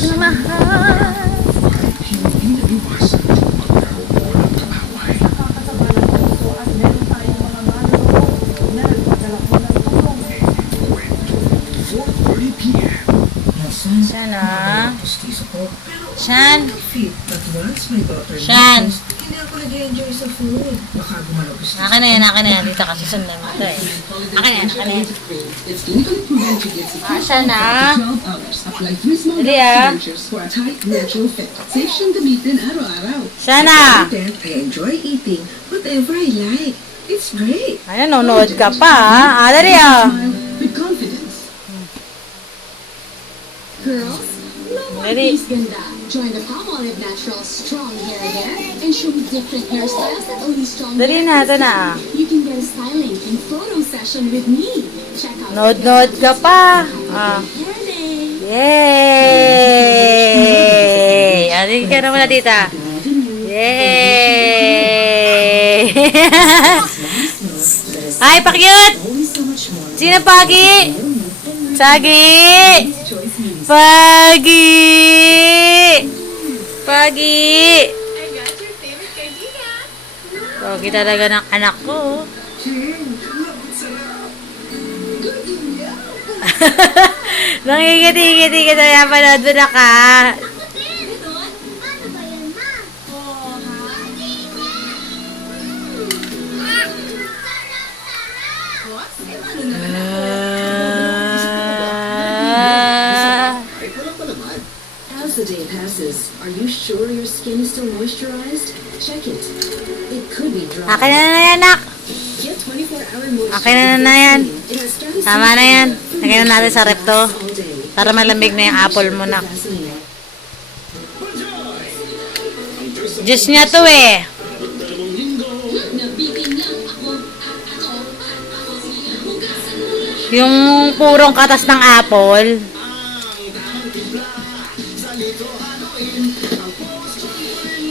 pagmamahal. Shan, ah. Shan. Shan. Hindi ako nag-enjoy sa food. Baka gumalaw gusto. Akin na yan. Dito kasi sundan mo ito eh. Akin na yan. Shan, ah. Dali, ah. Shan, ah. I enjoy eating whatever I like. It's great. Ayan, nanonood ka pa, ah. Dali, ah. With confidence. Girls, no more Ready? Peace Ganda. Join the Palmolive Natural Strong Hair Again and show me different hairstyles that only strong Dali hair na, ito can na, ah. see. You can get a styling and photo session with me. Check out Nood ka pa. Ah. Hair Day. Yay! Aling ka naman na, tita. Yay! Ay, pakyut! Sino pagi? Sagi! Pagi! Pagi! Pogi talaga ng anak ko. Nangigiti-giti ka na panood mo na ka. As the day passes, are you sure your skin is still moisturized? Check it. It could be dry. Akin na yan, nak. Get 24-hour moisture. Akin na yan. It has strategies Tama na yan. Lagyan na natin sa rep to. all day. Para malamig na yung apple mo, nak. Diyos niya to eh. Yung purong katas ng apple.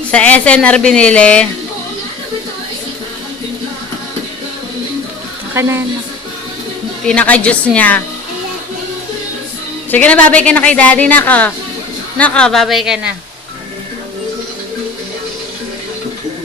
Sa SNR binili. Akin na yan. Pinaka-juice niya. Sige na, babay ka na kay daddy, naka. Naka, babay ka na.